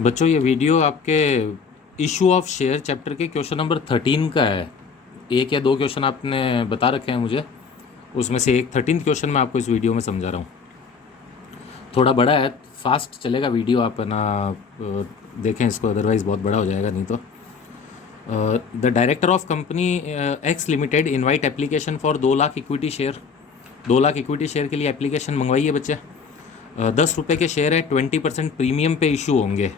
बच्चों ये वीडियो आपके इशू ऑफ शेयर चैप्टर के क्वेश्चन नंबर 13 का है। एक या दो क्वेश्चन आपने बता रखे हैं मुझे, उसमें से एक 13th क्वेश्चन मैं आपको इस वीडियो में समझा रहा हूँ। थोड़ा बड़ा है, फास्ट चलेगा वीडियो, आप ना देखें इसको, अदरवाइज़ बहुत बड़ा हो जाएगा नहीं तो। The director of company x limited invite application for 2 lakh equity share. 2 lakh equity share के लिए एप्लीकेशन मंगवाई है बच्चे। 10 रुपये के शेयर है, 20% प्रीमियम पे इशू होंगे।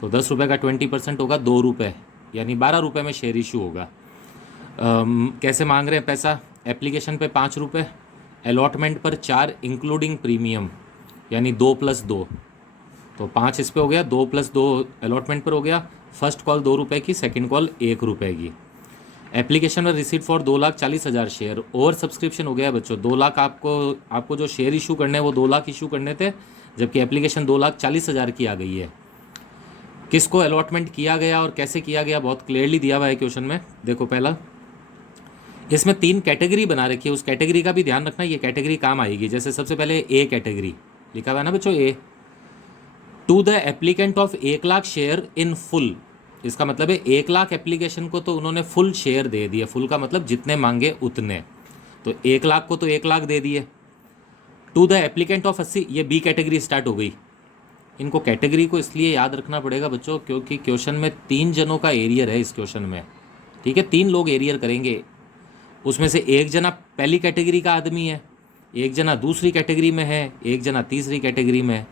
तो 10 रुपये का 20% होगा 2 रुपये, यानी 12 रुपये में शेयर इशू होगा। कैसे मांग रहे हैं पैसा? एप्लीकेशन पे 5 रुपये, अलॉटमेंट पर 4 इंक्लूडिंग प्रीमियम, यानी 2 + 2। तो 5 इस पे हो गया, 2 + 2 अलॉटमेंट पर हो गया। फर्स्ट कॉल 2 रुपये की, सेकंड कॉल 1 रुपये की। एप्लीकेशन में receipt for 2,40,000 share. Over subscription हो गया बच्चों। 2 लाख आपको जो शेयर इशू करने हैं वो 2 लाख इशू करने थे, जबकि एप्लीकेशन 2,40,000 की आ गई है। किसको अलॉटमेंट किया गया और कैसे किया गया बहुत क्लियरली दिया हुआ है क्वेश्चन में। देखो, पहला इसमें 3 कैटेगरी बना रखी है, उस कैटेगरी का भी ध्यान रखना, ये कैटेगरी काम आएगी। जैसे सबसे पहले ए कैटेगरी लिखा हुआ है ना बच्चों, a to the applicant of 1 lakh share in full. इसका मतलब है 1 लाख एप्लीकेशन को तो उन्होंने फुल शेयर दे दिए। फुल का मतलब जितने मांगे उतने, तो 1 लाख को तो 1 लाख दे दिए। टू द एप्लीकेंट ऑफ 80, ये बी कैटेगरी स्टार्ट हो गई। इनको कैटेगरी को इसलिए याद रखना पड़ेगा बच्चों क्योंकि क्वेश्चन में 3 जनों का एरियर है इस क्वेश्चन में, ठीक है। 3 लोग एरियर करेंगे, उसमें से एक जना पहली कैटेगरी का आदमी है, एक जना दूसरी कैटेगरी में है, एक जना तीसरी कैटेगरी में है।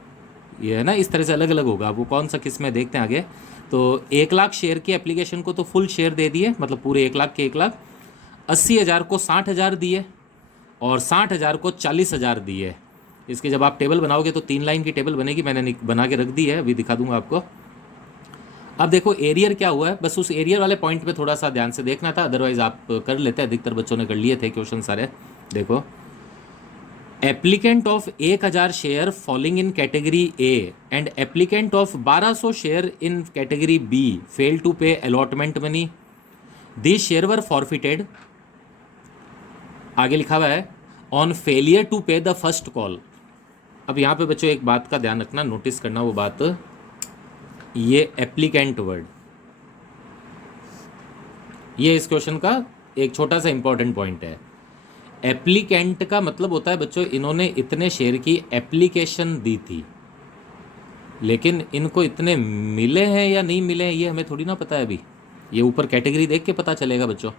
ये है ना, इस तरह से अलग अलग होगा। वो कौन सा किस में देखते हैं आगे। तो 1 लाख शेयर की एप्लीकेशन को तो फुल शेयर दे दिए, मतलब पूरे 1 लाख के 1 लाख। 80,000 को 60,000 दिए और 60,000 को 40,000 दिए। इसके जब आप टेबल बनाओगे तो 3 लाइन की टेबल बनेगी, मैंने बना के रख दी है, अभी दिखा दूंगा आपको। अब देखो एरियर क्या हुआ है, बस उस एरियर वाले पॉइंट पे थोड़ा सा ध्यान से देखना था, अदरवाइज आप कर लेते, अधिकतर बच्चों ने कर लिए थे क्वेश्चन सारे। देखो, applicant of 1,000 share falling in category A and applicant of 1,200 share in category B fail to pay allotment money. This share were forfeited, आगे लिखा हुआ है, on failure to pay the first call. अब यहाँ पे बच्चों एक बात का ध्यान रखना, नोटिस करना वो बात, ये एप्लीकेंट वर्ड, ये इस क्वेश्चन का एक छोटा सा इंपॉर्टेंट पॉइंट है। एप्लीकेंट का मतलब होता है बच्चों, इन्होंने इतने शेयर की एप्लीकेशन दी थी, लेकिन इनको इतने मिले हैं या नहीं मिले हैं ये हमें थोड़ी ना पता है अभी। ये ऊपर कैटेगरी देख के पता चलेगा बच्चों।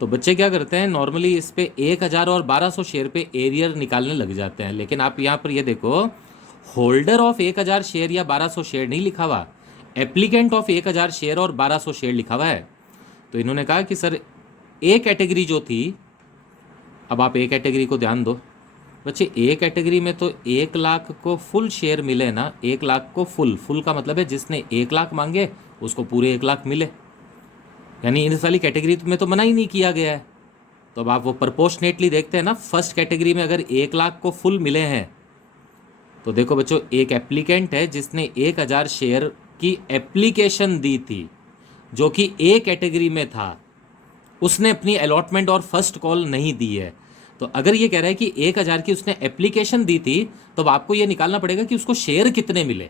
तो बच्चे क्या करते हैं, नॉर्मली इस पे 1,000 और 1,200 शेयर पे एरियर निकालने लग जाते हैं। लेकिन आप यहाँ पर ये देखो, होल्डर ऑफ 1,000 शेयर या 1,200 शेयर नहीं लिखा हुआ, एप्लीकेंट ऑफ 1,000 शेयर और 1,200 शेयर लिखा हुआ है। तो इन्होंने कहा कि सर ए कैटेगरी जो थी, अब आप ए कैटेगरी को ध्यान दो बच्चे, ए कैटेगरी में तो 1 लाख को फुल शेयर मिले ना, 1 लाख को फुल का मतलब है जिसने 1 लाख मांगे उसको पूरे 1 लाख मिले, यानी इस वाली कैटेगरी में तो मना ही नहीं किया गया है। तो अब आप वो प्रपोर्शनेटली देखते हैं ना, फर्स्ट कैटेगरी में अगर 1 लाख को फुल मिले हैं तो देखो बच्चों, एक एप्लीकेंट है जिसने 1,000 शेयर की एप्लीकेशन दी थी, जो कि ए कैटेगरी में था, उसने अपनी अलॉटमेंट और फर्स्ट कॉल नहीं दी है। तो अगर ये कह रहा है कि 1,000 की उसने एप्लीकेशन दी थी, तो आपको ये निकालना पड़ेगा कि उसको शेयर कितने मिले।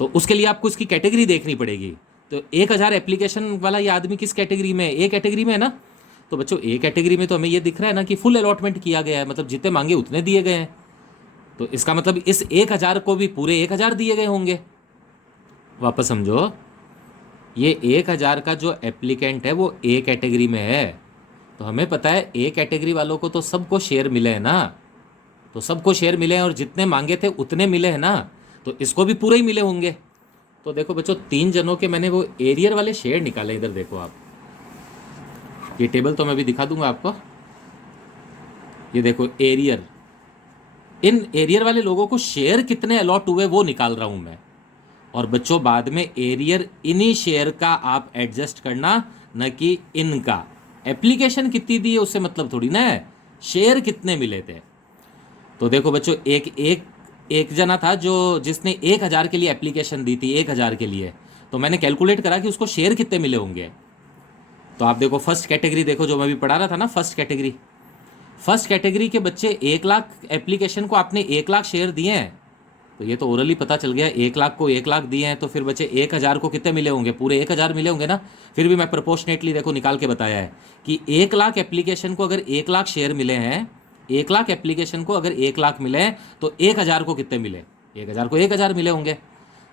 तो उसके लिए आपको इसकी कैटेगरी देखनी पड़ेगी। तो 1,000 एप्लीकेशन वाला ये आदमी किस कैटेगरी में है? ए कैटेगरी में है ना। तो बच्चों ए कैटेगरी में तो हमें ये दिख रहा है ना कि फुल अलॉटमेंट किया गया है, मतलब जितने मांगे उतने दिए गए हैं। तो इसका मतलब इस 1,000 को भी पूरे 1,000 दिए गए होंगे। वापस समझो, ये 1,000 का जो एप्लीकेंट है वो ए कैटेगरी में है, तो हमें पता है ए कैटेगरी वालों को तो सबको शेयर मिले हैं ना। तो सबको शेयर मिले हैं और जितने मांगे थे उतने मिले हैं ना, तो इसको भी पूरे ही मिले होंगे। तो देखो बच्चों, 3 जनों के मैंने वो एरियर वाले शेयर निकाले। इधर देखो आप, ये टेबल तो मैं भी दिखा दूंगा आपको। ये देखो एरियर, इन एरियर वाले लोगों को शेयर कितने अलॉट हुए वो निकाल रहा हूं मैं। और बच्चों बाद में एरियर इन्हीं शेयर का आप एडजस्ट करना, न कि इनका। एप्लीकेशन कितनी दी है उससे मतलब थोड़ी ना है शेयर कितने मिले थे। तो देखो बच्चों, एक जना था जो जिसने 1,000 के लिए एप्लीकेशन दी थी, 1,000 के लिए। तो मैंने कैलकुलेट करा कि उसको शेयर कितने मिले होंगे। तो आप देखो फर्स्ट कैटेगरी देखो, जो मैं भी पढ़ा रहा था ना, फर्स्ट कैटेगरी के बच्चे 1 लाख एप्लीकेशन को आपने 1 लाख शेयर दिए हैं, तो ये तो ओरली पता चल गया, 1 लाख को 1 लाख दिए हैं तो फिर बच्चे 1,000 को कितने मिले होंगे, पूरे 1,000 मिले होंगे ना। फिर भी मैं प्रोपोर्शनेटली देखो निकाल के बताया है कि 1 लाख एप्लीकेशन को अगर 1 लाख शेयर मिले हैं, 1 लाख एप्लीकेशन को अगर 1 लाख मिले हैं तो 1,000 को कितने मिले, 1,000 को 1,000 मिले होंगे।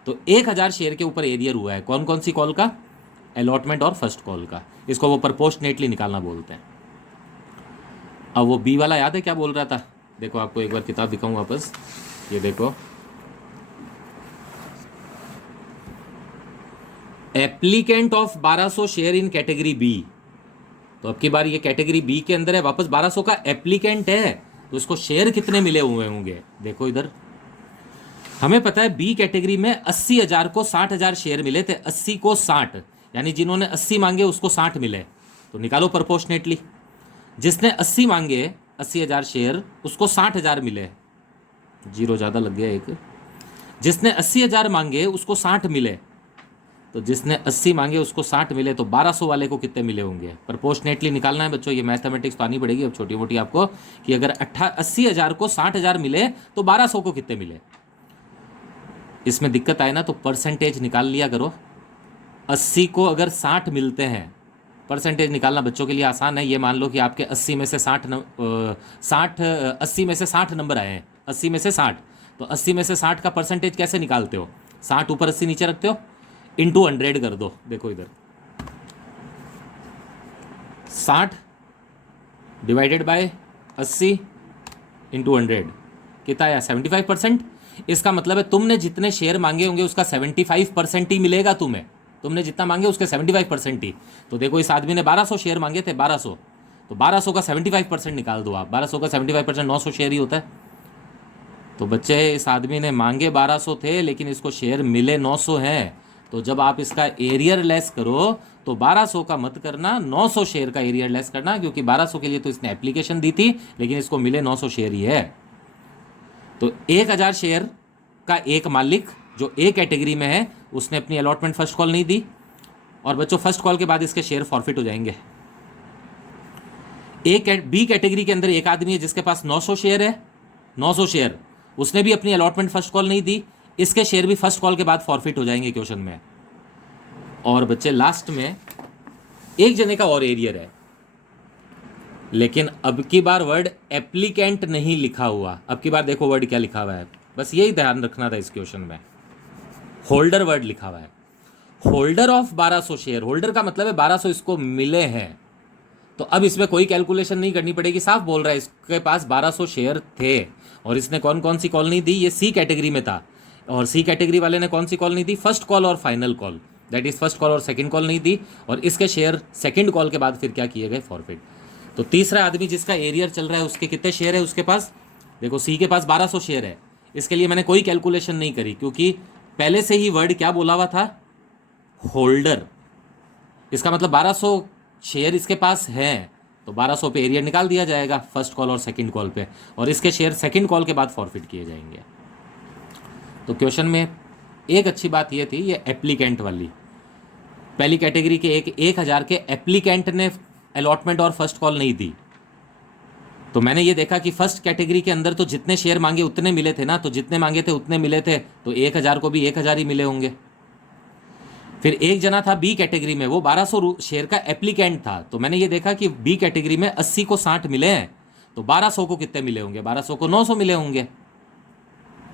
तो 1,000 शेयर के ऊपर एरियर हुआ है कौन कौन सी कॉल का, अलॉटमेंट और फर्स्ट कॉल का। इसको वो प्रोपोर्शनेटली निकालना बोलते हैं। अब वो बी वाला याद है क्या बोल रहा था, देखो आपको एक बार किताब दिखाऊं वापस, ये देखो, applicant of 1200 share in category B. तो अब की बार ये कैटेगरी बी के अंदर है, वापस 1200 का एप्लीकेंट है, तो इसको शेयर कितने मिले हुए होंगे। देखो इधर हमें पता है बी कैटेगरी में 80,000 को 60,000 शेयर मिले थे, 80 को 60, यानी जिन्होंने 80 मांगे उसको 60 मिले। तो निकालो प्रोपोर्शनेटली, जिसने 80 मांगे 80,000 शेयर उसको 60,000 मिले, जीरो ज़्यादा लग गया एक, जिसने 80,000 मांगे उसको 60 मिले, तो जिसने 80 मांगे उसको 60 मिले, तो 1200 वाले को कितने मिले होंगे। प्रोपोर्शनेटली निकालना है बच्चों, ये मैथमेटिक्स तो आनी पड़ेगी अब छोटी मोटी आपको, कि अगर 80,000 को 60,000 मिले तो 1200 को कितने मिले। इसमें दिक्कत आए ना तो परसेंटेज निकाल लिया करो। 80 को अगर 60 मिलते हैं, परसेंटेज निकालना बच्चों के लिए आसान है। ये मान लो कि आपके 80 में से 80 में से 60 नंबर आए हैं, 80 में से 60, तो 80 में से 60 का परसेंटेज कैसे निकालते हो, 60 ऊपर 80 नीचे रखते हो, इंटू 100 कर दो। देखो इधर 60 डिवाइडेड बाय 80 इंटू 100 कितना आया, 75%। इसका मतलब है तुमने जितने शेयर मांगे होंगे उसका 75% ही मिलेगा तुम्हें, तुमने जितना मांगे उसके 75% ही। तो देखो इस आदमी ने 1200 शेयर मांगे थे, 1200, तो 1200 का 75% निकाल दो आप, 1200 का 75% 900 शेयर ही होता है। तो बच्चे इस आदमी ने मांगे 1200 थे लेकिन इसको शेयर मिले 900 हैं, तो जब आप इसका एरियर लेस करो तो 1200 का मत करना, 900 शेयर का एरियर लेस करना, क्योंकि 1200 के लिए तो इसने एप्लीकेशन दी थी लेकिन इसको मिले 900 शेयर ही है। तो 1,000 शेयर का एक मालिक जो ए कैटेगरी में है उसने अपनी अलॉटमेंट फर्स्ट कॉल नहीं दी, और बच्चों फर्स्ट कॉल के बाद इसके शेयर फॉरफिट हो जाएंगे। बी कैटेगरी के अंदर एक आदमी है जिसके पास 900 शेयर है, 900 शेयर, उसने भी अपनी अलॉटमेंट फर्स्ट कॉल नहीं दी, इसके शेयर भी फर्स्ट कॉल के बाद फॉरफिट हो जाएंगे क्वेश्चन में। और बच्चे लास्ट में एक जने का और एरियर है, लेकिन अब की बार वर्ड एप्लीकेंट नहीं लिखा हुआ। अब की बार देखो वर्ड क्या लिखा हुआ है, बस यही ध्यान रखना था इस क्वेश्चन में, होल्डर वर्ड लिखा हुआ है। होल्डर ऑफ 1200 शेयर, होल्डर का मतलब है 1200 इसको मिले हैं, तो अब इसमें कोई कैलकुलेशन नहीं करनी पड़ेगी, साफ बोल रहा है इसके पास 1200 शेयर थे और इसने कौन कौन सी कॉल नहीं दी, ये सी कैटेगरी में था, और सी कैटेगरी वाले ने कौन सी कॉल नहीं दी, फर्स्ट कॉल और final call, that is first call और सेकंड कॉल नहीं दी, और इसके शेयर सेकंड कॉल के बाद फिर क्या किए गए, फॉरफिट। तो तीसरा आदमी जिसका एरियर चल रहा है उसके कितने शेयर है उसके पास, देखो सी के पास 1200 शेयर है, इसके लिए मैंने कोई कैलकुलेशन नहीं करी क्योंकि पहले से ही वर्ड क्या बोला हुआ था, होल्डर। इसका मतलब 1200 शेयर इसके पास हैं, तो 1200 पे एरियर निकाल दिया जाएगा फर्स्ट कॉल और सेकंड कॉल पे, और इसके शेयर सेकंड कॉल के बाद फॉरफिट किए जाएंगे। तो क्वेश्चन में एक अच्छी बात ये थी, ये एप्लीकेंट वाली, पहली कैटेगरी के 1,000 के एप्लीकेंट ने अलॉटमेंट और फर्स्ट कॉल नहीं दी, तो मैंने ये देखा कि फर्स्ट कैटेगरी के अंदर तो जितने शेयर मांगे उतने मिले थे ना, तो जितने मांगे थे उतने मिले थे, तो 1,000 को भी 1,000 ही मिले होंगे। फिर एक जना था बी कैटेगरी में, वो 1200 शेयर का एप्लीकेंट था, तो मैंने ये देखा कि बी कैटेगरी में 80 को 60 मिले हैं, तो 1200 को कितने मिले होंगे, 1200 को 900 मिले होंगे,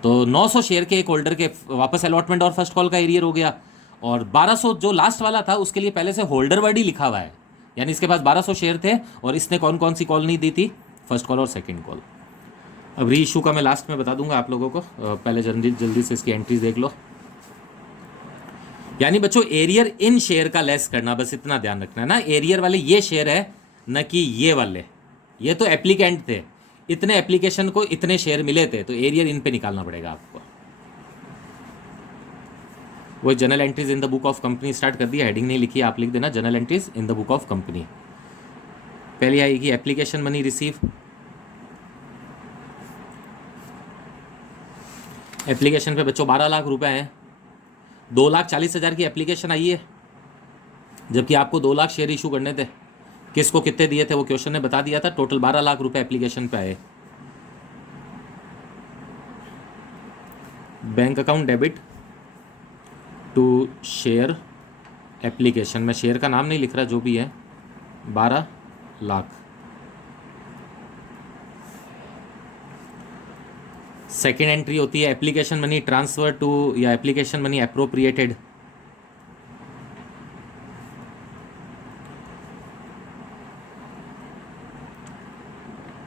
तो 900 शेयर के एक होल्डर के वापस अलॉटमेंट और फर्स्ट कॉल का एरियर हो गया। और 1200 जो लास्ट वाला था उसके लिए पहले से होल्डर वर्ड ही लिखा हुआ है, यानी इसके पास 1200 शेयर थे और इसने कौन कौन सी कॉल नहीं दी थी, फर्स्ट कॉल और सेकंड कॉल। अब री इशू का मैं लास्ट में बता दूंगा आप लोगों को, पहले जल्दी से इसकी एंट्रीज देख लो। यानी बच्चों एरियर इन शेयर का लेस करना, बस इतना ध्यान रखना है ना, एरियर वाले ये शेयर है न कि ये वाले, ये तो एप्लीकेंट थे, इतने एप्लीकेशन को इतने शेयर मिले थे, तो एरियर इन पे निकालना पड़ेगा आपको। वो general entries in the book of company start कर दिया, हेडिंग नहीं लिखी, आप लिख देना general entries in the book of company. पहले आएगी एप्लीकेशन मनी रिसीव, एप्लीकेशन पे बच्चों 12 लाख रुपए हैं, 2,40,000 की एप्लीकेशन आई है, जबकि आपको 2 लाख शेयर इशू करने थे। किसको कितने दिए थे वो क्वेश्चन ने बता दिया था, टोटल 12 लाख रुपए एप्लीकेशन पे आए। Bank account debit to share application, मैं शेयर का नाम नहीं लिख रहा, जो भी है, 12 लाख। सेकेंड एंट्री होती है एप्लीकेशन मनी ट्रांसफर टू या एप्लीकेशन मनी अप्रोप्रिएटेड।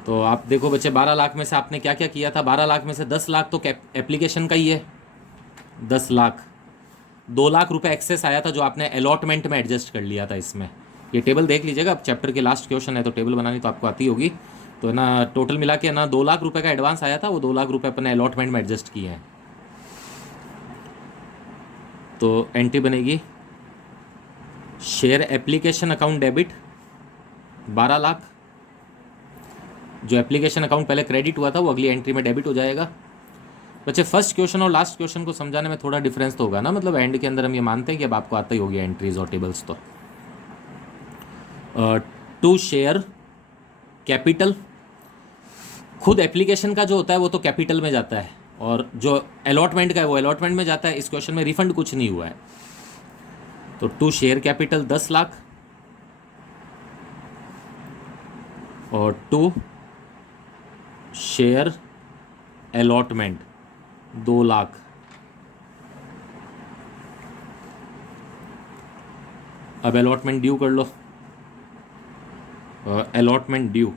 तो आप देखो बच्चे, 12 लाख में से आपने क्या क्या किया था? 12 लाख में से 10 लाख तो एप्लीकेशन का ही है, 10 लाख। 2 लाख रुपए एक्सेस आया था जो आपने अलॉटमेंट में एडजस्ट कर लिया था। इसमें ये टेबल देख लीजिएगा, अब चैप्टर के लास्ट क्वेश्चन है तो टेबल बनानी तो आपको आती होगी। तो ना टोटल मिला के ना 2 लाख रुपए का एडवांस आया था, वो 2 लाख रुपए अपने अलॉटमेंट में एडजस्ट किए हैं। तो एंट्री बनेगी share application account debit 12 lakh. जो एप्लीकेशन अकाउंट पहले क्रेडिट हुआ था वो अगली एंट्री में डेबिट हो जाएगा। बच्चे फर्स्ट क्वेश्चन और लास्ट क्वेश्चन को समझाने में थोड़ा डिफरेंस तो होगा ना, मतलब एंड के अंदर हम ये मानते हैं कि अब आपको आता ही होगी एंट्रीज और टेबल्स। तो टू शेयर कैपिटल, खुद एप्लीकेशन का जो होता है वो तो कैपिटल में जाता है, और जो अलॉटमेंट का है वो अलॉटमेंट में जाता है। इस क्वेश्चन में रिफंड कुछ नहीं हुआ है। तो टू शेयर कैपिटल 10 लाख और टू शेयर अलॉटमेंट 2 लाख। अब अलॉटमेंट ड्यू कर लो। अलॉटमेंट ड्यू,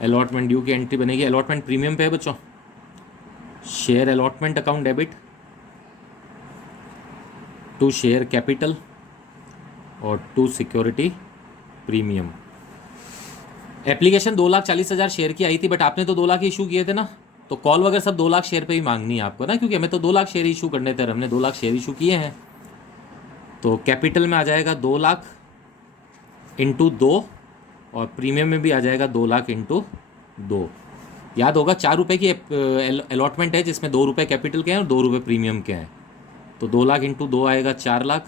अलॉटमेंट ड्यू की एंट्री बनेगी, अलॉटमेंट प्रीमियम पे है बच्चों, share allotment account debit to share capital और to security premium. Application 2,40,000 share की आई थी, बट आपने तो 2 लाख इशू किए थे ना, तो कॉल वगैरह सब 2 लाख शेयर पे ही मांगनी है आपको ना, क्योंकि हमें तो 2 लाख शेयर इशू करने थे, हमने 2 लाख शेयर इशू किए हैं। तो कैपिटल में आ जाएगा 2 लाख इंटू 2, और प्रीमियम में भी आ जाएगा 2 लाख इंटू 2। याद होगा 4 रुपये की अलॉटमेंट है जिसमें 2 रुपये कैपिटल के हैं और 2 रुपये प्रीमियम के हैं। तो 2 लाख इंटू 2 आएगा 4 लाख,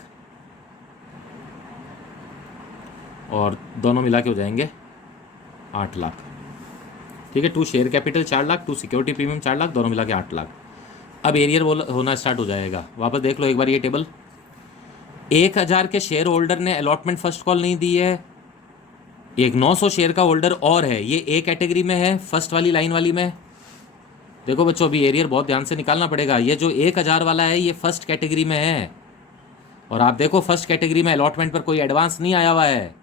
और दोनों मिला के हो जाएंगे 8 लाख। ठीक है, to share capital 4 lakh, to security premium 4 lakh, दोनों मिला के 8 लाख। अब एरियर होना स्टार्ट हो जाएगा। वापस देख लो एक बार ये टेबल। 1000 के शेयर होल्डर ने अलॉटमेंट फर्स्ट कॉल नहीं दी है, एक 900 शेयर का होल्डर और है, ये ए कैटेगरी में है, फर्स्ट वाली लाइन वाली में। देखो बच्चों, अभी एरियर बहुत ध्यान से निकालना पड़ेगा। ये जो 1000 वाला है ये फर्स्ट कैटेगरी में है, और आप देखो फर्स्ट कैटेगरी में अलॉटमेंट पर कोई एडवांस नहीं आया हुआ है,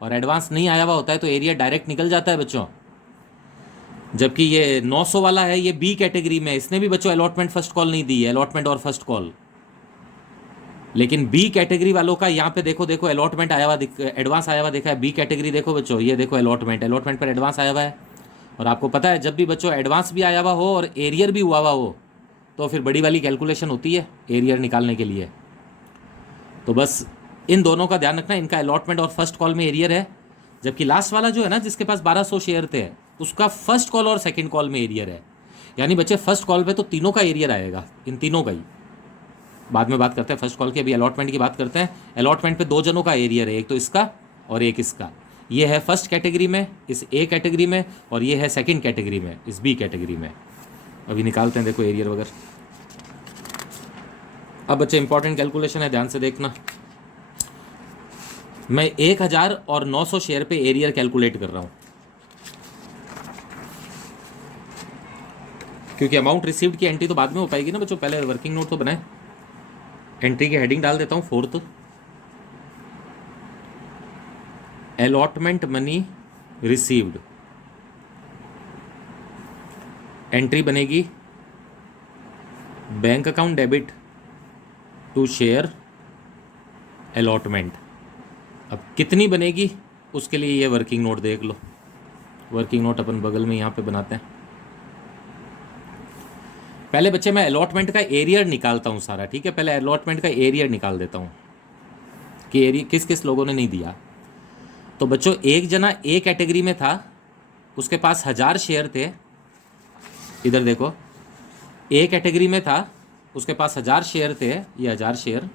और एडवांस नहीं आया हुआ होता है तो एरिया डायरेक्ट निकल जाता है बच्चों। जबकि ये 900 वाला है, ये बी कैटेगरी में, इसने भी बच्चों अलॉटमेंट फर्स्ट कॉल नहीं दी है, अलॉटमेंट और फर्स्ट कॉल। लेकिन बी कैटेगरी वालों का यहाँ पे देखो अलॉटमेंट आया हुआ, एडवांस आया हुआ देखा है। बी कैटेगरी देखो बच्चों, ये देखो अलॉटमेंट पर एडवांस आया हुआ है। और आपको पता है जब भी बच्चों एडवांस भी आया हुआ हो और एरियर भी हुआ हुआ हो तो फिर बड़ी वाली कैलकुलेशन होती है एरियर निकालने के लिए। तो बस इन दोनों का ध्यान रखना, इनका अलॉटमेंट और फर्स्ट कॉल में एरियर है, जबकि लास्ट वाला जो है ना जिसके पास 1200 शेयर थे उसका फर्स्ट कॉल और सेकंड कॉल में एरियर है। यानी बच्चे फर्स्ट कॉल पे तो तीनों का एरियर आएगा, इन तीनों का ही। बाद में बात करते हैं फर्स्ट कॉल की, अभी अलॉटमेंट की बात करते हैं। अलॉटमेंट पे 2 जनों का एरियर है, एक तो इसका और एक इसका। ये है फर्स्ट कैटेगरी में, इस ए कैटेगरी में, और ये है सेकंड कैटेगरी में, इस बी कैटेगरी में। अभी निकालते हैं देखो एरियर वगैरह। अब बच्चे इंपॉर्टेंट कैलकुलेशन है, ध्यान से देखना। मैं 1000 और 900 शेयर पे एरियर कैलकुलेट कर रहा हूं, क्योंकि अमाउंट रिसीव्ड की एंट्री तो बाद में हो पाएगी ना बच्चों, पहले वर्किंग नोट तो बनाए। एंट्री की हेडिंग डाल देता हूं 4th, allotment money received. Entry बनेगी bank account debit to share allotment. अब कितनी बनेगी उसके लिए ये वर्किंग नोट देख लो। वर्किंग नोट अपन बगल में यहाँ पे बनाते हैं। पहले बच्चे मैं अलॉटमेंट का एरियर निकालता हूँ सारा, ठीक है। पहले अलॉटमेंट का एरियर निकाल देता हूँ कि एरियर किस किस लोगों ने नहीं दिया। तो बच्चों एक जना ए कैटेगरी में था, उसके पास 1000 शेयर थे। इधर देखो, ए कैटेगरी में था, उसके पास 1000 शेयर थे, ये 1000 शेयर।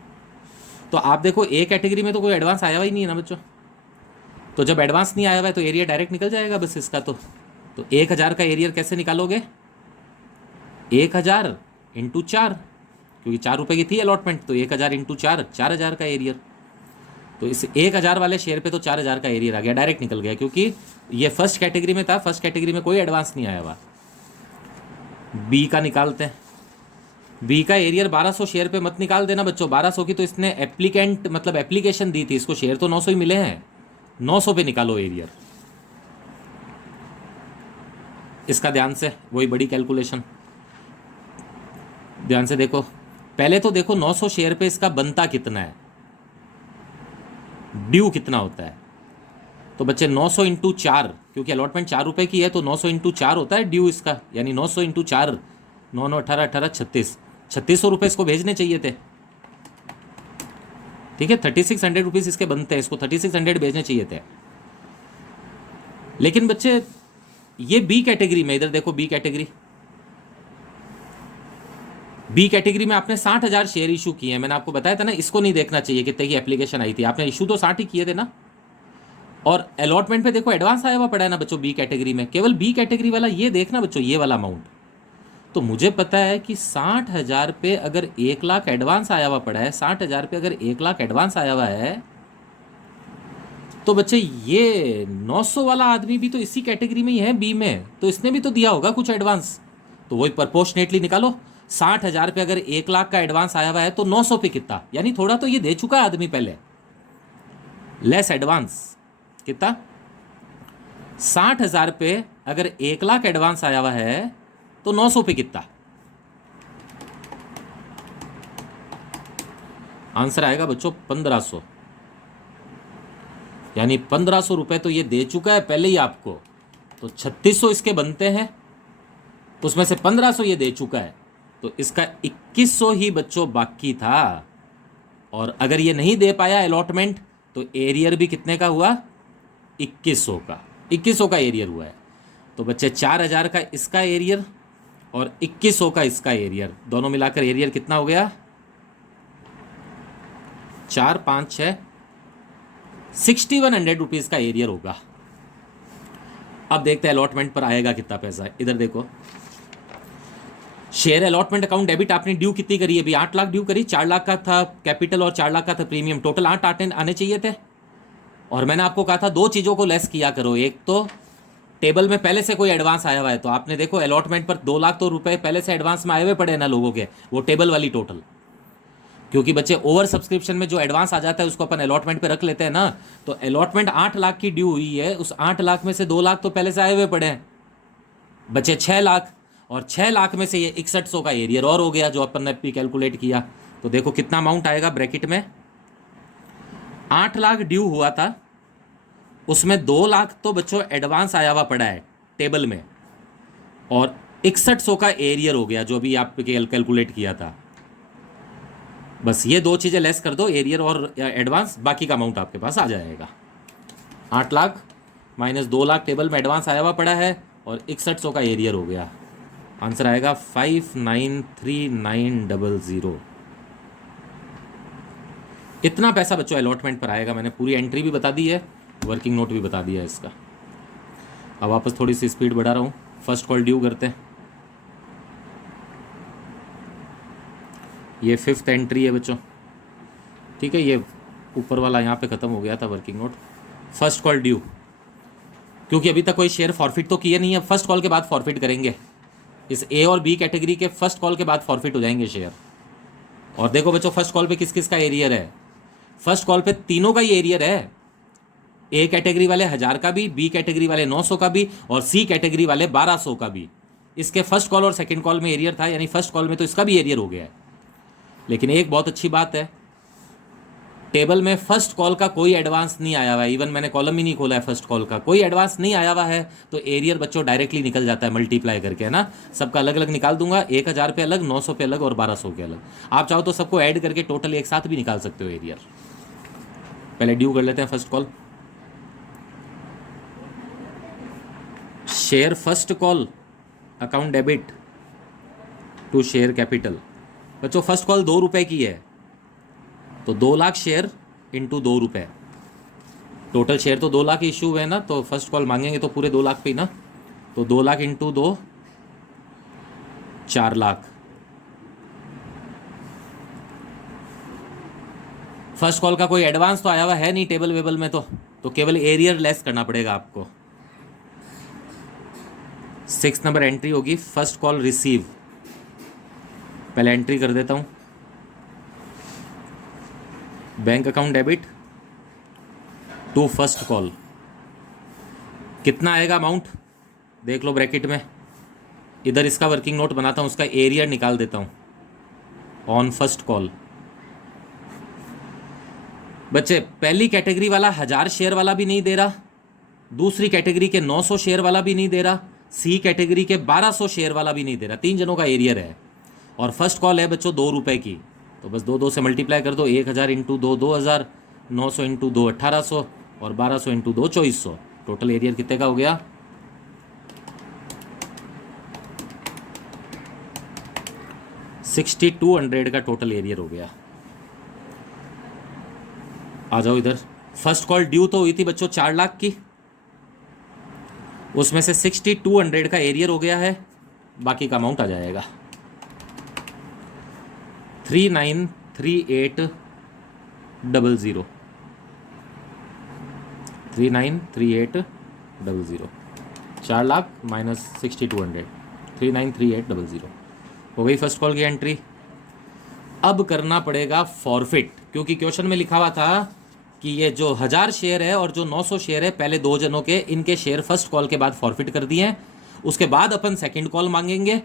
तो आप देखो ए कैटेगरी में तो कोई एडवांस आया हुआ ही नहीं है ना बच्चों। तो जब एडवांस नहीं आया हुआ है तो एरिया डायरेक्ट निकल जाएगा बस इसका। तो तो 1000 का एरियर कैसे निकालोगे? 1000 इंटू 4, क्योंकि 4 रुपये की थी अलॉटमेंट, तो 1000 इंटू 4, 4000 का एरियर। तो इस 1000 वाले शेयर पे तो 4000 का एरियर आ गया, डायरेक्ट निकल गया, क्योंकि ये फर्स्ट कैटेगरी में था, फर्स्ट कैटेगरी में कोई एडवांस नहीं आया हुआ। बी का निकालते हैं। बी का एरियर 1200 शेयर पे मत निकाल देना बच्चों, 1200 की तो इसने एप्लीकेंट मतलब एप्लीकेशन दी थी, इसको शेयर तो 900 ही मिले हैं, 900 पे निकालो एरियर। इसका ध्यान से वही बड़ी कैलकुलेशन ध्यान से देखो। पहले तो देखो 900 शेयर पे इसका बनता कितना है, ड्यू कितना होता है। तो बच्चे 900 इंटू 4, क्योंकि अलॉटमेंट 4 रुपए की है, तो 900 इंटू 4 होता है ड्यू इसका, यानी 900 इंटू 4, 9 9 18 18 36, 3600 रुपये इसको भेजने चाहिए थे। ठीक है, 3600 रुपीज़ इसके बनते हैं, इसको 3600 भेजने चाहिए थे। लेकिन बच्चे ये बी कैटेगरी में, इधर देखो बी कैटेगरी, बी कैटेगरी में आपने 60,000 शेयर इशू किए हैं। मैंने आपको बताया था ना, इसको नहीं देखना चाहिए कितने की एप्लीकेशन आई थी, आपने इशू तो 60 ही किए थे ना। और अलॉटमेंट पे देखो एडवांस आया हुआ पड़ा है ना बच्चों बी कैटेगरी में, केवल बी कैटेगरी वाला ये देखना बच्चों, ये वाला अमाउंट। तो मुझे पता है कि 60,000 पे अगर 1 लाख एडवांस आया हुआ पड़ा है, 60,000 पे अगर 1 लाख एडवांस आया हुआ है, तो बच्चे ये 900 वाला आदमी भी तो इसी कैटेगरी में ही है बी में, तो इसने भी तो दिया होगा कुछ एडवांस, तो वही प्रपोर्शनेटली निकालो। 60,000 पे अगर 1 लाख का एडवांस आया हुआ है तो 900 पे कितना, यानी थोड़ा तो ये दे चुका है आदमी पहले, लेस एडवांस कितना। 60,000 पे अगर 1 लाख एडवांस आया हुआ है तो 900 पे कितना, आंसर आएगा बच्चों 1500, यानी 1500 रुपए तो ये दे चुका है पहले ही आपको, तो 3600 इसके बनते हैं, उसमें से 1500 ये दे चुका है, तो इसका 2100 ही बच्चों बाकी था। और अगर ये नहीं दे पाया अलॉटमेंट, तो एरियर भी कितने का हुआ, 2100 का, 2100 का एरियर हुआ है। तो बच्चे 4000 का इसका एरियर और 2100 का इसका एरियर, दोनों मिलाकर एरियर कितना हो गया, 4 5 6 6100 रुपीज़ का एरियर होगा। अब देखते हैं अलॉटमेंट पर आएगा कितना पैसा। इधर देखो, शेयर अलॉटमेंट अकाउंट डेबिट आपने ड्यू कितनी करी है अभी, 8 लाख ड्यू करी, 4 लाख का था कैपिटल और 4 लाख का था प्रीमियम, टोटल 8 आने चाहिए थे। और मैंने आपको कहा था दो चीज़ों को लेस किया करो, एक तो टेबल में पहले से कोई एडवांस आया हुआ है, तो आपने देखो अलॉटमेंट पर 2 लाख तो रुपए पहले से एडवांस में आए हुए पड़े हैं ना लोगों के, वो टेबल वाली टोटल, क्योंकि बच्चे ओवर सब्सक्रिप्शन में जो एडवांस आ जाता है उसको अपन अलॉटमेंट पे रख लेते हैं ना। तो अलॉटमेंट 8 लाख की ड्यू हुई है, उस 8 लाख में से 2 लाख तो पहले से आए हुए पड़े हैं, बचे 6 लाख, और 6 लाख में से ये 6100 का एरियर और हो गया जो अपन ने भी कैलकुलेट किया। तो देखो कितना अमाउंट आएगा ब्रैकेट में, 8 लाख ड्यू हुआ था, उसमें 2 लाख तो बच्चों एडवांस आया हुआ पड़ा है टेबल में, और 6100 का एरियर हो गया जो भी आप कैलकुलेट किया था। बस ये दो चीज़ें लेस कर दो, एरियर और एडवांस, बाकी का अमाउंट आपके पास आ जाएगा। 8 लाख माइनस 2 लाख टेबल में एडवांस आया हुआ पड़ा है, और 6100 का एरियर हो गया, आंसर आएगा 593900। इतना पैसा बच्चों अलॉटमेंट पर आएगा। मैंने पूरी एंट्री भी बता दी है, वर्किंग नोट भी बता दिया है इसका। अब वापस थोड़ी सी स्पीड बढ़ा रहा हूँ, फर्स्ट कॉल ड्यू करते हैं। ये 5th एंट्री है बच्चों, ठीक है, ये ऊपर वाला यहाँ पे ख़त्म हो गया था working note. First call due, क्योंकि अभी तक कोई शेयर फॉरफिट तो किए नहीं है, फर्स्ट कॉल के बाद फॉरफिट करेंगे, इस ए और बी कैटेगरी के फर्स्ट कॉल के बाद फॉरफिट हो जाएंगे शेयर। और देखो बच्चों फर्स्ट कॉल पे किस किस का एरियर है, फर्स्ट कॉल पे तीनों का ही एरियर है, ए कैटेगरी वाले 1000 का भी, बी कैटेगरी वाले 900 का भी, और सी कैटेगरी वाले 1200 का भी। इसके फर्स्ट कॉल और सेकंड कॉल में एरियर था, यानी फर्स्ट कॉल में तो इसका भी एरियर हो गया है। लेकिन एक बहुत अच्छी बात है, टेबल में फर्स्ट कॉल का कोई एडवांस नहीं आया हुआ है, इवन मैंने कॉलम ही नहीं खोला है, फर्स्ट कॉल का कोई एडवांस नहीं आया हुआ है, तो एरियर बच्चों डायरेक्टली निकल जाता है मल्टीप्लाई करके, है ना। सबका अलग अलग निकाल दूंगा, 1000 पे अलग, 900 पे अलग और 1200 के अलग। आप चाहो तो सबको ऐड करके टोटल एक साथ भी निकाल सकते हो एरियर। पहले ड्यू कर लेते हैं first call. Share first call account debit to share capital, बच्चों फर्स्ट कॉल 2 रुपए की है, तो 2 लाख शेयर इंटू 2 रुपये, टोटल शेयर तो 2 लाख इशू हुए ना, तो फर्स्ट कॉल मांगेंगे तो पूरे 2 लाख पे ही ना, तो 2 lakh into 2 4 lakh. First call का कोई एडवांस तो आया हुआ है नहीं टेबल वेबल में, तो केवल एरियर लेस करना पड़ेगा आपको। 6 नंबर एंट्री होगी फर्स्ट कॉल रिसीव। पहले एंट्री कर देता हूँ, bank account debit to first call. कितना आएगा अमाउंट देख लो ब्रैकेट में। इधर इसका वर्किंग नोट बनाता हूँ, उसका एरियर निकाल देता हूँ। ऑन फर्स्ट कॉल बच्चे पहली कैटेगरी वाला 1000 शेयर वाला भी नहीं दे रहा, दूसरी कैटेगरी के 900 शेयर वाला भी नहीं दे रहा, सी कैटेगरी के 1200 शेयर वाला भी नहीं दे रहा। 3 जनों का एरियर है और फर्स्ट कॉल है बच्चों 2 रुपए की, तो बस 2 से मल्टीप्लाई कर दो। 1000 इंटू 2 2000, 900 इंटू 2 1800 और 1200 इंटू 2 2400। टोटल एरियर कितने का हो गया? 6200 का टोटल एरियर हो गया। आ जाओ इधर। फर्स्ट कॉल ड्यू तो हुई थी बच्चों 4 लाख की, उसमें से 6200 का एरियर हो गया है, बाकी का अमाउंट आ जाएगा 393800। 393800 4 लाख माइनस 6200 393800 हो गई फर्स्ट कॉल की एंट्री। अब करना पड़ेगा फॉरफिट, क्योंकि क्वेश्चन में लिखा हुआ था कि ये जो 1000 शेयर है और जो 900 शेयर है पहले 2 जनों के, इनके शेयर फर्स्ट कॉल के बाद फॉरफिट कर दिए हैं। उसके बाद अपन सेकंड कॉल मांगेंगे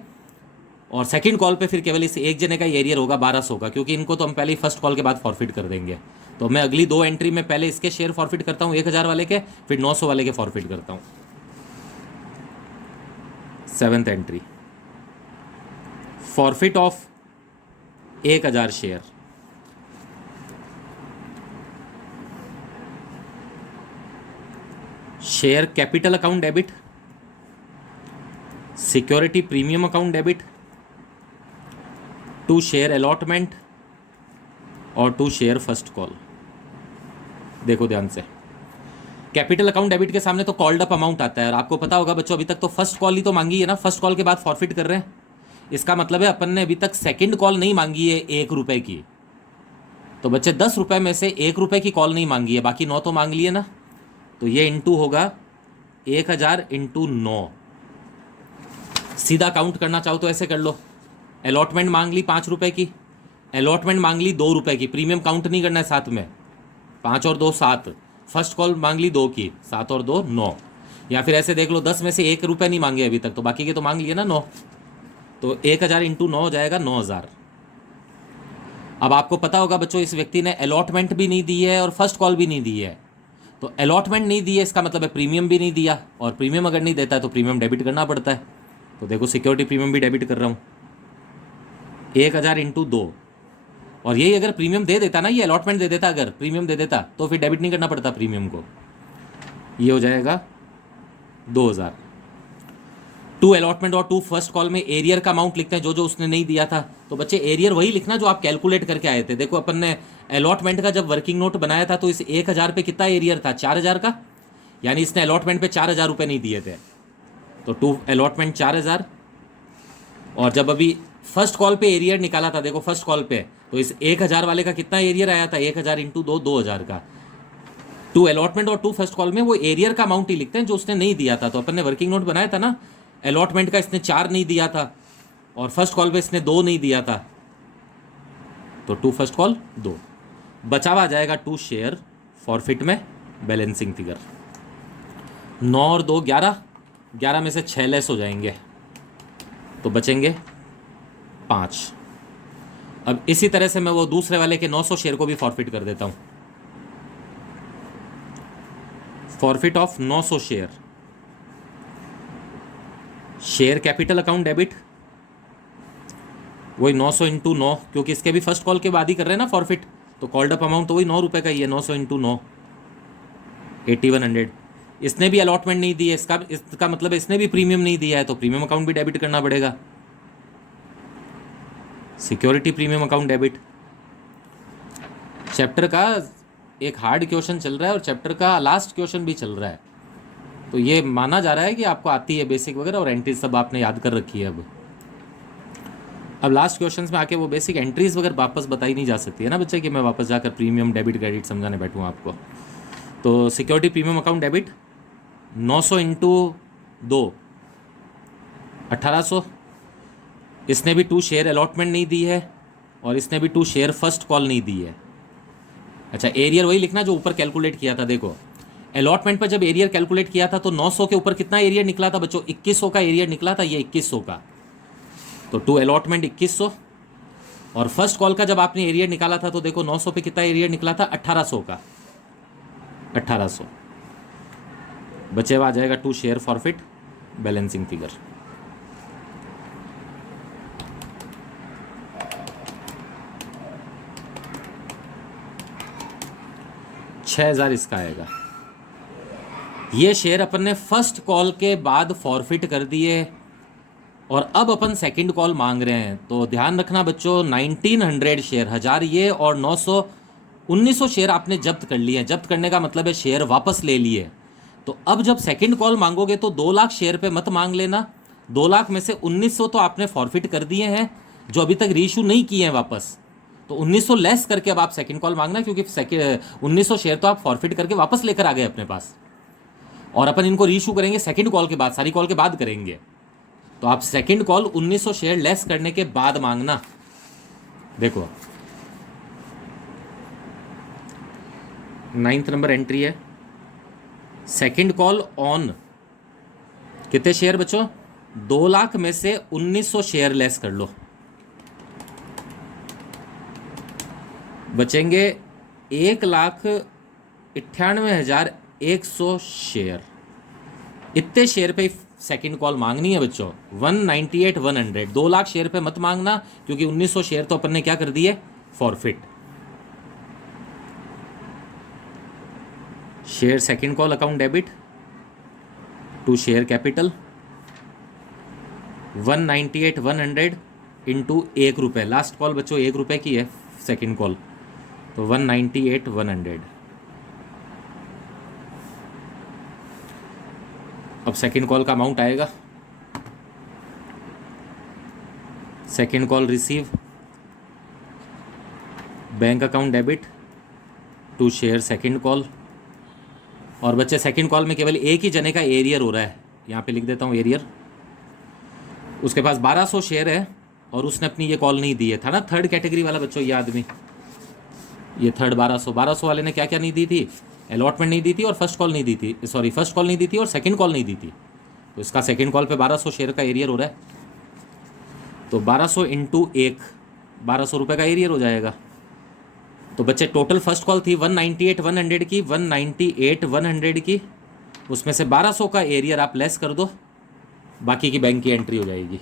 और सेकंड कॉल पे फिर केवल इस एक जने का एरियर होगा 1200 का, क्योंकि इनको तो हम पहले ही फर्स्ट कॉल के बाद फॉरफिट कर देंगे। तो मैं अगली 2 एंट्री में पहले इसके शेयर फॉरफिट करता हूँ 1000 वाले के, फिर 900 वाले के फॉरफिट करता हूँ। 7th entry forfeit of 1000 share. Share capital account debit, security premium account debit, to share allotment और टू शेयर फर्स्ट कॉल। देखो ध्यान से, कैपिटल अकाउंट डेबिट के सामने तो कॉल्ड अप अमाउंट आता है और आपको पता होगा बच्चों अभी तक तो फर्स्ट कॉल ही तो मांगी है ना, फर्स्ट कॉल के बाद फॉरफिट कर रहे हैं। इसका मतलब है अपन ने अभी तक सेकंड कॉल नहीं मांगी है 1 रुपए की। तो बच्चे 10 रुपए में से 1 रुपए की कॉल नहीं मांगी है, बाकी 9 तो मांग लिए ना। तो ये इंटू होगा 1000 इंटू 9। सीधा काउंट करना चाहो तो ऐसे कर लो। अलॉटमेंट मांग ली 5 रुपए की, अलॉटमेंट मांग ली 2 रुपए की, प्रीमियम काउंट नहीं करना है साथ में। 5 और 2 7। फर्स्ट कॉल मांग ली 2 की, 7 और 2 9। या फिर ऐसे देख लो 10 में से 1 रुपए नहीं मांगे अभी तक, तो बाकी के तो मांग लिए ना 9। तो 1000 इंटू 9 हो जाएगा 9000। अब आपको पता होगा बच्चों इस व्यक्ति ने अलॉटमेंट भी नहीं दी है और फर्स्ट कॉल भी नहीं दी है। तो अलॉटमेंट नहीं दी है इसका मतलब है प्रीमियम भी नहीं दिया, और प्रीमियम अगर नहीं देता है तो प्रीमियम डेबिट करना पड़ता है। तो देखो सिक्योरिटी प्रीमियम भी डेबिट कर रहा हूँ 1000 इंटू 2। और यही अगर प्रीमियम दे देता ना, ये अलॉटमेंट दे देता, अगर प्रीमियम दे देता तो फिर डेबिट नहीं करना पड़ता प्रीमियम को। ये हो जाएगा 2000। टू अलॉटमेंट और टू फर्स्ट कॉल में एरियर का अमाउंट लिखते हैं जो जो उसने नहीं दिया था। तो बच्चे एरियर वही लिखना जो आप कैलकुलेट करके आए थे। देखो अपन ने अलॉटमेंट का जब वर्किंग नोट बनाया था तो इस 1000 पे कितना एरियर था? 4000 का, यानी इसने अलॉटमेंट पे 4000 रुपये नहीं दिए थे। तो टू अलॉटमेंट 4000। और जब अभी फर्स्ट कॉल पे एरियर निकाला था, देखो फर्स्ट कॉल पे, तो इस 1000 वाले का कितना एरियर आया था? 1000 इंटू 2 2000 का। टू अलॉटमेंट और टू फर्स्ट कॉल में वो एरियर का अमाउंट ही लिखते हैं जो उसने नहीं दिया था। तो अपन ने वर्किंग नोट बनाया था ना, अलॉटमेंट का इसने 4 नहीं दिया था और फर्स्ट कॉल पे इसने 2 नहीं दिया था, तो टू फर्स्ट कॉल 2 बचा हुआ जाएगा। टू शेयर फॉरफिट में बैलेंसिंग फिगर 9 और 2 11, 11 में से 6 लेस हो जाएंगे तो बचेंगे 5। अब इसी तरह से मैं वो दूसरे वाले के 900 शेयर को भी फॉरफिट कर देता हूं। Forfeit of 900 share. Share capital account debit, वही 900 इंटू 9, क्योंकि इसके भी फर्स्ट कॉल के बाद ही कर रहे हैं ना फॉरफिट, तो कॉल्ड अप अमाउंट तो वही 9 रुपये का ही है। 900 इंटू 9 8100। इसने भी अलॉटमेंट नहीं दी है, इसका मतलब इसने भी प्रीमियम नहीं दिया है, तो प्रीमियम अकाउंट भी डेबिट करना पड़ेगा। Security premium account debit. Chapter का एक हार्ड क्वेश्चन चल रहा है और चैप्टर का लास्ट क्वेश्चन भी चल रहा है। तो ये माना जा रहा है कि आपको आती है बेसिक वगैरह और एंट्रीज सब आपने याद कर रखी है। अब लास्ट क्वेश्चंस में आके वो बेसिक एंट्रीज वगैरह वापस बताई नहीं जा सकती है ना बच्चे, कि मैं वापस जाकर प्रीमियम डेबिट क्रेडिट समझाने बैठूँ आपको। तो security premium account debit 900 into 2 1800। इसने भी 2 शेयर अलॉटमेंट नहीं दी है और इसने भी 2 शेयर फर्स्ट कॉल नहीं दी है। अच्छा, एरियर वही लिखना जो ऊपर कैलकुलेट किया था। देखो अलॉटमेंट पर जब एरियर कैलकुलेट किया था तो 900 के ऊपर कितना एरियर निकला था बच्चों? 2100 का एरियर निकला था, ये 2100 का। तो 2 अलॉटमेंट 2100, और फर्स्ट कॉल का जब आपने एरियर निकाला था तो देखो 900 पे कितना एरियर निकला था? 1800 का। 1800 बचे हुआ आ जाएगा 2 शेयर फॉरफिट बैलेंसिंग फिगर। 6000 इसका आएगा। ये शेयर अपन ने फर्स्ट कॉल के बाद फॉरफिट कर दिए और अब अपन सेकंड कॉल मांग रहे हैं। तो ध्यान रखना बच्चों, 1900 शेयर, 1000 ये और 900 1900 शेयर आपने जब्त कर लिए हैं। जब्त करने का मतलब है शेयर वापस ले लिए। तो अब जब सेकंड कॉल मांगोगे तो 2 लाख शेयर पे मत मांग लेना। 2 लाख में से 1900 तो आपने फॉरफिट कर दिए हैं जो अभी तक रीइशू नहीं किए हैं वापस। तो 1900 लेस करके अब आप सेकंड कॉल मांगना, क्योंकि 1900 शेयर तो आप फॉरफिट करके वापस लेकर आ गए अपने पास, और अपन इनको रीइशू करेंगे सेकंड कॉल के बाद, सारी कॉल के बाद करेंगे। तो आप सेकंड कॉल 1900 शेयर लेस करने के बाद मांगना। देखो 9th नंबर एंट्री है, सेकंड कॉल ऑन कितने शेयर बच्चों? 2 लाख में से 1900 शेयर लेस कर लो, बचेंगे 1,98,100 शेयर। इतने शेयर पे सेकंड कॉल मांगनी है बच्चों। 198,100, 2 लाख शेयर पे मत मांगना, क्योंकि 1900 शेयर तो अपन ने क्या कर दिए? Forfeit. Share second call account debit to share capital 198,100 into 1 रुपये। लास्ट कॉल बच्चों 1 रुपये की है सेकंड कॉल, तो 198,100। अब सेकंड कॉल का अमाउंट आएगा। Second call receive bank account debit to share second call. और बच्चे सेकंड कॉल में केवल एक ही जने का एरियर हो रहा है, यहाँ पे लिख देता हूँ एरियर। उसके पास 1200 शेयर है और उसने अपनी ये कॉल नहीं दी है। था ना थर्ड कैटेगरी वाला बच्चों ये आदमी, ये थर्ड 1200 वाले ने क्या क्या नहीं दी थी? अलॉटमेंट नहीं दी थी और फर्स्ट कॉल नहीं दी थी, सॉरी फर्स्ट कॉल नहीं दी थी और सेकंड कॉल नहीं दी थी। तो इसका सेकंड कॉल पे 1200 शेयर का एरियर हो रहा है। तो 1200 इंटू 1 1200 रुपये का एरियर हो जाएगा। तो बच्चे टोटल फर्स्ट कॉल थी 198,100 की, 198,100 की, उसमें से 1200 का एरियर आप लेस कर दो, बाकी की बैंक की एंट्री हो जाएगी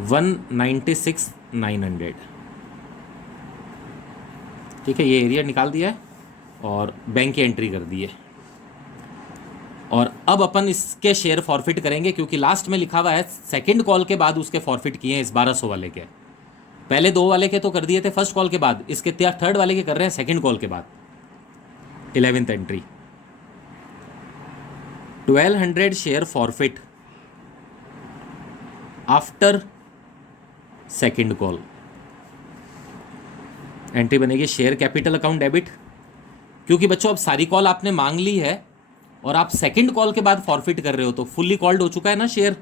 196,900। ठीक है, ये एरिया निकाल दिया है और बैंक की एंट्री कर दी है। और अब अपन इसके शेयर फॉरफिट करेंगे, क्योंकि लास्ट में लिखा हुआ है सेकंड कॉल के बाद उसके फॉरफिट किए हैं इस 1200 वाले के। पहले 2 वाले के तो कर दिए थे फर्स्ट कॉल के बाद, इसके थर्ड वाले के कर रहे हैं सेकंड कॉल के बाद। 11th entry 1200 share forfeit after second call. Entry बनेगी शेयर कैपिटल अकाउंट डेबिट, क्योंकि बच्चों अब सारी कॉल आपने मांग ली है और आप सेकंड कॉल के बाद फॉरफिट कर रहे हो, तो फुल्ली कॉल्ड हो चुका है ना शेयर।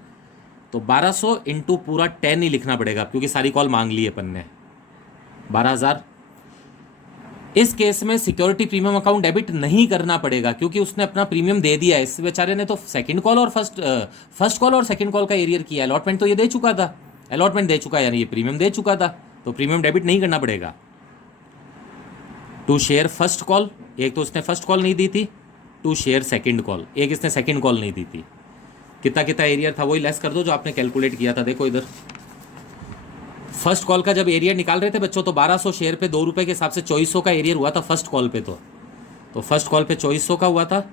तो 1200 इंटू पूरा 10 ही लिखना पड़ेगा, क्योंकि सारी कॉल मांग ली है अपन ने 12,000। इस केस में सिक्योरिटी प्रीमियम अकाउंट डेबिट नहीं करना पड़ेगा, क्योंकि उसने अपना प्रीमियम दे दिया है। इस बेचारे ने तो सेकंड कॉल और फर्स्ट कॉल और सेकंड कॉल का एरियर किया। अलॉटमेंट तो ये दे चुका था, अलॉटमेंट दे चुका है, यानी ये प्रीमियम दे चुका था, तो प्रीमियम डेबिट नहीं करना पड़ेगा। टू शेयर फर्स्ट कॉल, एक तो उसने फर्स्ट कॉल नहीं दी थी, टू शेयर सेकंड कॉल, एक इसने सेकंड कॉल नहीं दी थी। कितना कितना एरियर था वही लेस कर दो जो आपने कैलकुलेट किया था। देखो इधर फर्स्ट कॉल का जब एरियर निकाल रहे थे बच्चों, तो 1200 शेयर पे 2 रुपये के हिसाब से 2400 का एरियर हुआ था फर्स्ट कॉल पे। तो फर्स्ट कॉल पे 2400 का हुआ था,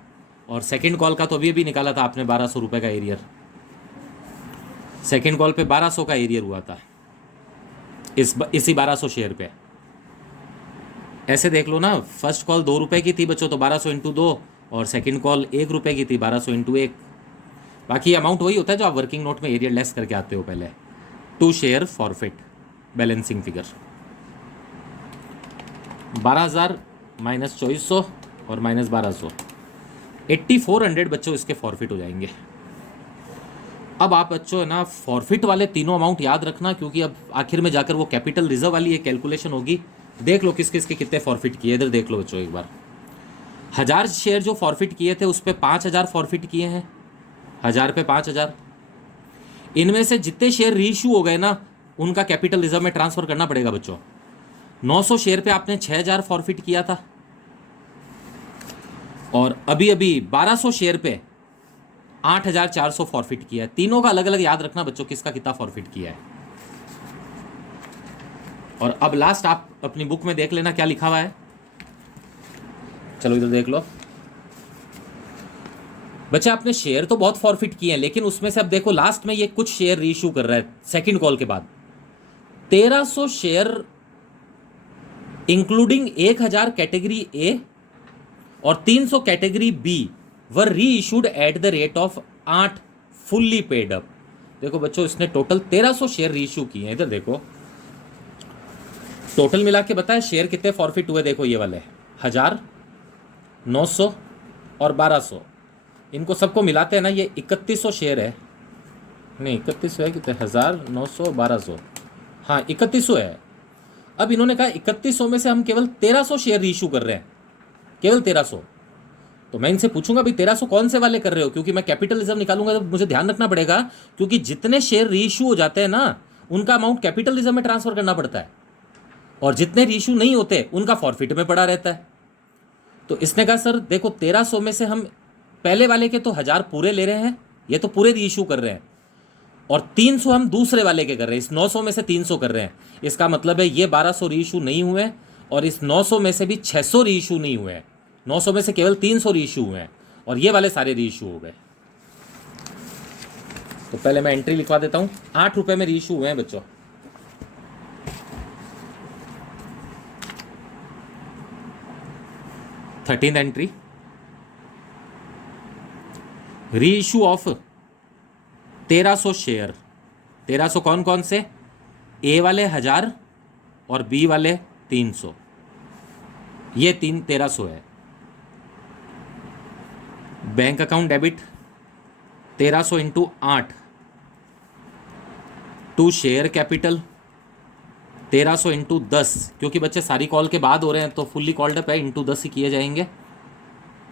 और सेकंड कॉल का तो अभी निकाला था आपने 1200 रुपये का एरियर। सेकंड कॉल पे 1200 का एरियर हुआ था इसी 1200 शेयर पे। ऐसे देख लो ना, फर्स्ट कॉल 2 रुपये की थी बच्चों, तो 1200 इंटू 2 और सेकंड कॉल 1 रुपये की थी, 1200 इंटू 1। बाकी अमाउंट वही होता है जो आप वर्किंग नोट में एरिया लेस करके आते हो पहले। 2 share forfeit balancing figure 12,000 minus 2400 और माइनस 1200, 8400 बच्चों इसके फॉरफिट हो जाएंगे। अब आप बच्चों है ना फॉरफिट वाले तीनों अमाउंट याद रखना, क्योंकि अब आखिर में जाकर वो कैपिटल रिजर्व वाली एक कैलकुलेशन होगी। देख लो किस किस के कितने फॉरफिट किए, इधर देख लो बच्चों एक बार। 1000 शेयर जो फॉरफिट किए थे उस पर 5000 फॉरफिट किए हैं, 1000 पे 5000। इनमें से जितने शेयर रीइश्यू हो गए ना उनका कैपिटल रिजर्व में ट्रांसफर करना पड़ेगा बच्चों। 900 शेयर पे आपने 6000 फॉरफिट किया था, और अभी अभी 1200 शेयर पे 8400 फॉरफिट किया है। तीनों का अलग अलग याद रखना बच्चों, किसका कितना फॉरफिट किया है। और अब लास्ट आप अपनी बुक में देख लेना क्या लिखा हुआ है। चलो इधर देख लो बच्चा, आपने शेयर तो बहुत फॉरफिट किए हैं, लेकिन उसमें से अब देखो लास्ट में ये कुछ शेयर रीइश्यू कर रहा है सेकंड कॉल के बाद। 1300 शेयर इंक्लूडिंग 1000 कैटेगरी ए और 300 कैटेगरी बी वर री issued at the rate of 8 fully paid up. देखो बच्चों इसने टोटल 1300 शेयर री इशू किए हैं। इधर देखो टोटल मिला के बताए शेयर कितने फॉरफिट हुए। देखो ये वाले 1000, 900 और 1200, इनको सबको मिलाते हैं ना ये 3100 शेयर है। नहीं 3100 है कितने, 1000, 900, 1200, हाँ 3100 है। अब इन्होंने कहा 3100 में से हम केवल 1300 शेयर रीइश्यू कर रहे हैं, केवल 1300। तो मैं इनसे पूछूंगा भाई 1300 कौन से वाले कर रहे हो, क्योंकि मैं कैपिटल रिजर्व निकालूंगा तो मुझे ध्यान रखना पड़ेगा, क्योंकि जितने शेयर रीइश्यू हो जाते हैं ना उनका अमाउंट कैपिटल रिजर्व में ट्रांसफर करना पड़ता है, और जितने रीइश्यू नहीं होते उनका फॉरफिट में पड़ा रहता है। तो इसने कहा सर देखो 1300 में से हम पहले वाले के तो 1000 पूरे ले रहे हैं, ये तो पूरे रीइश्यू कर रहे हैं, और 300 हम दूसरे वाले के कर रहे हैं। इस 900 में से 300 कर रहे हैं, इसका मतलब है ये 1200 रीइश्यू नहीं हुए, और इस 900 में से भी 600 रीइश्यू नहीं हुए हैं। 900 में से केवल 300 रीइश्यू हुए हैं, और ये वाले सारे रीइश्यू हो गए। तो पहले मैं एंट्री लिखवा देता हूं, 8 रुपए में रीइश्यू हुए हैं बच्चों। Thirteen entry, reissue of 1300 share. 1300 कौन कौन से, ए वाले 1000 और बी वाले 300, ये 1300 है। Bank account debit 1300 into 8 to share capital 1300 into 10, क्योंकि बच्चे सारी कॉल के बाद हो रहे हैं तो फुल्ली कॉल्ड अप है, इंटू 10 ही किए जाएंगे।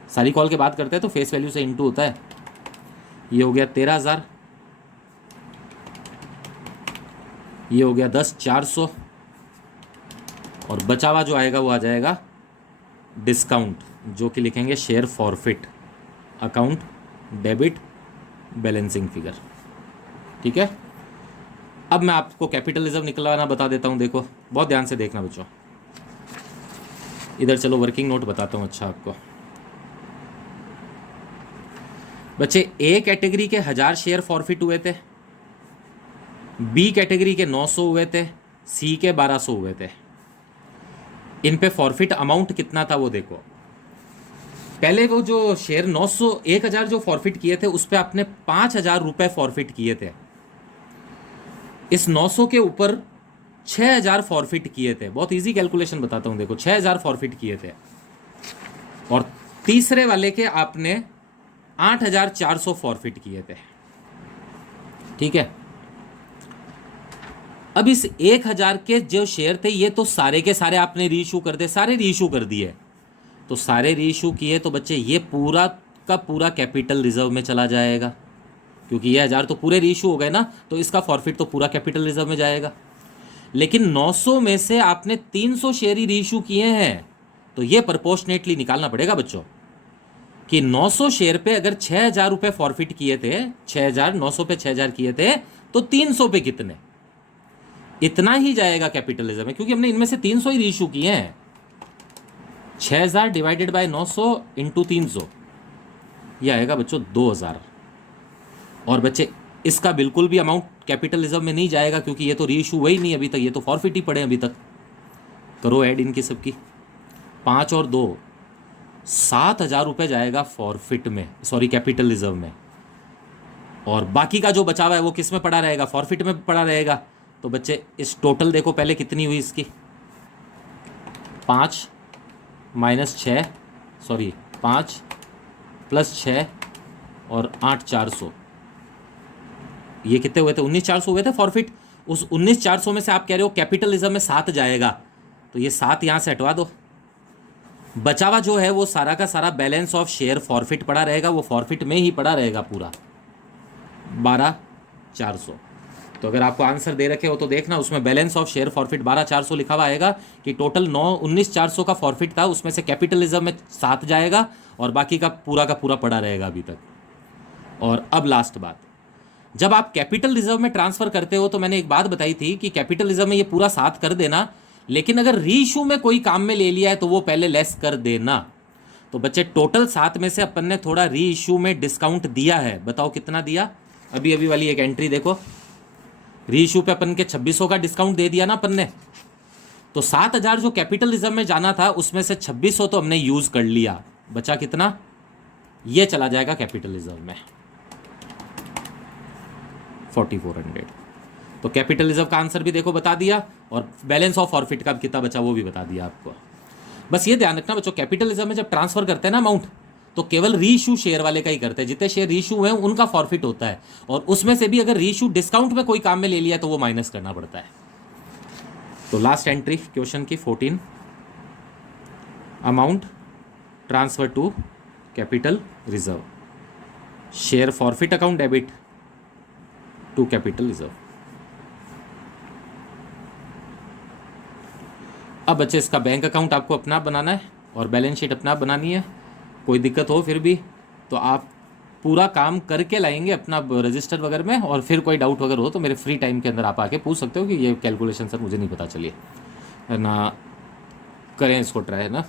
सारी कॉल के बाद करते हैं तो फेस वैल्यू से इंटू होता है। ये हो गया 13,000, ये हो गया 10,400, और बचा हुआ जो आएगा वो आ जाएगा डिस्काउंट, जो कि लिखेंगे share forfeit account debit balancing figure. ठीक है, अब मैं आपको कैपिटल रिजर्व निकलवाना बता देता हूं। देखो बहुत ध्यान से देखना बच्चों, इधर चलो वर्किंग नोट बताता हूं। अच्छा आपको बच्चे ए कैटेगरी के 1000 शेयर फॉरफिट हुए थे, बी कैटेगरी के 900 हुए थे, सी के 1200 हुए थे। इन पे फॉरफिट अमाउंट कितना था वो देखो। पहले वो जो शेयर 900 1000 जो फॉरफिट किए थे उस पे आपने 5000 रुपए फॉरफिट किए थे। इस 900 के ऊपर 6000 फॉरफिट किए थे। बहुत इजी कैलकुलेशन बताता हूं, देखो 6000 फॉरफिट किए थे, और तीसरे वाले के आपने 8400 फॉरफिट किए थे। ठीक है, अब इस 1000 के जो शेयर थे ये तो सारे के सारे आपने रीइश्यू कर दे, सारे रीइश्यू कर दिए। तो सारे रीइश्यू किए तो बच्चे ये पूरा का पूरा कैपिटल रिजर्व में चला जाएगा, क्योंकि ये 1000 तो पूरे रीइश्यू हो गए ना, तो इसका फॉरफिट तो पूरा कैपिटल रिजर्व में जाएगा। लेकिन 900 में से आपने 300 शेयर ही रीइश्यू किए हैं, तो ये प्रपोर्शनेटली निकालना पड़ेगा बच्चों कि 900 शेयर पे अगर 6000 रुपये फॉरफिट किए थे, 6000, 900 पे 6000 किए थे, तो 300 पे कितने, इतना ही जाएगा कैपिटल रिजर्व में, क्योंकि हमने इनमें से 300 ही रीइश्यू किए हैं। 6000 डिवाइडेड बाय 900 इंटू 300, ये आएगा बच्चों 2000। और बच्चे इसका बिल्कुल भी अमाउंट कैपिटल रिजर्व में नहीं जाएगा, क्योंकि ये तो रीइश्यू हुआ ही नहीं अभी तक, ये तो फॉरफिट ही पड़े अभी तक। करो ऐड इनकी सबकी, 5 और 2 7,000 रुपये जाएगा फॉरफिट में, सॉरी कैपिटल रिजर्व में, और बाकी का जो बचा हुआ है वो किस में पड़ा रहेगा, फॉरफिट में पड़ा रहेगा। तो बच्चे इस टोटल देखो पहले कितनी हुई इसकी, 5 माइनस 6, सॉरी 5 प्लस 6 और 8,400, ये कितने हुए थे, 19,400 हुए थे फॉरफिट। उस 19,400 में से आप कह रहे हो कैपिटल रिजर्व में 7 जाएगा, तो ये 7 यहाँ से हटवा दो। बचा हुआ जो है वो सारा का सारा बैलेंस ऑफ शेयर फॉरफिट पड़ा रहेगा, वो फॉरफिट में ही पड़ा रहेगा पूरा 12,400। तो अगर आपको आंसर दे रखे हो तो देखना, उसमें बैलेंस ऑफ शेयर फॉरफिट 12,400 लिखा हुआ आएगा कि टोटल 19,400 का फॉरफिट था, उसमें से कैपिटल रिजर्व में 7 जाएगा और बाकी का पूरा पड़ा रहेगा अभी तक। और अब लास्ट बात, जब आप कैपिटल रिजर्व में ट्रांसफर करते हो तो मैंने एक बात बताई थी कि कैपिटल रिजर्व में ये पूरा 7 कर देना, लेकिन अगर रीइश्यू में कोई काम में ले लिया है तो वो पहले लेस कर देना। तो बच्चे टोटल 7 में से अपन ने थोड़ा रीइश्यू में डिस्काउंट दिया है, बताओ कितना दिया। अभी वाली एक एंट्री देखो, रीइश्यू पे अपन के 2600 का डिस्काउंट दे दिया ना अपन ने, तो 7,000 जो कैपिटल रिजर्व में जाना था उसमें से 2600 तो हमने यूज कर लिया, बचा कितना, ये चला जाएगा कैपिटल रिजर्व में 4,400। तो कैपिटल रिजर्व का आंसर भी देखो बता दिया, और बैलेंस ऑफ फॉरफिट का कितना बचा वो भी बता दिया आपको। बस ये ध्यान रखना बच्चों, कैपिटल रिजर्व में जब ट्रांसफर करते हैं ना अमाउंट, तो केवल रीइश्यू शेयर वाले का ही करते हैं, जितने शेयर रीइश्यू हुए हैं उनका फॉरफिट होता है, और उसमें से भी अगर रीइश्यू डिस्काउंट में कोई काम में ले लिया तो वो माइनस करना पड़ता है। तो लास्ट एंट्री क्वेश्चन की 14, amount transfer to capital reserve, share forfeit account debit to capital reserve. अब बच्चे इसका बैंक अकाउंट आपको अपना बनाना है और बैलेंस शीट अपना बनानी है। कोई दिक्कत हो फिर भी तो आप पूरा काम करके लाएंगे अपना रजिस्टर वगैरह में, और फिर कोई डाउट वगैरह हो तो मेरे फ्री टाइम के अंदर आप आके पूछ सकते हो कि ये कैलकुलेशन सर मुझे नहीं पता चली है ना, करें इसको ट्राई है ना।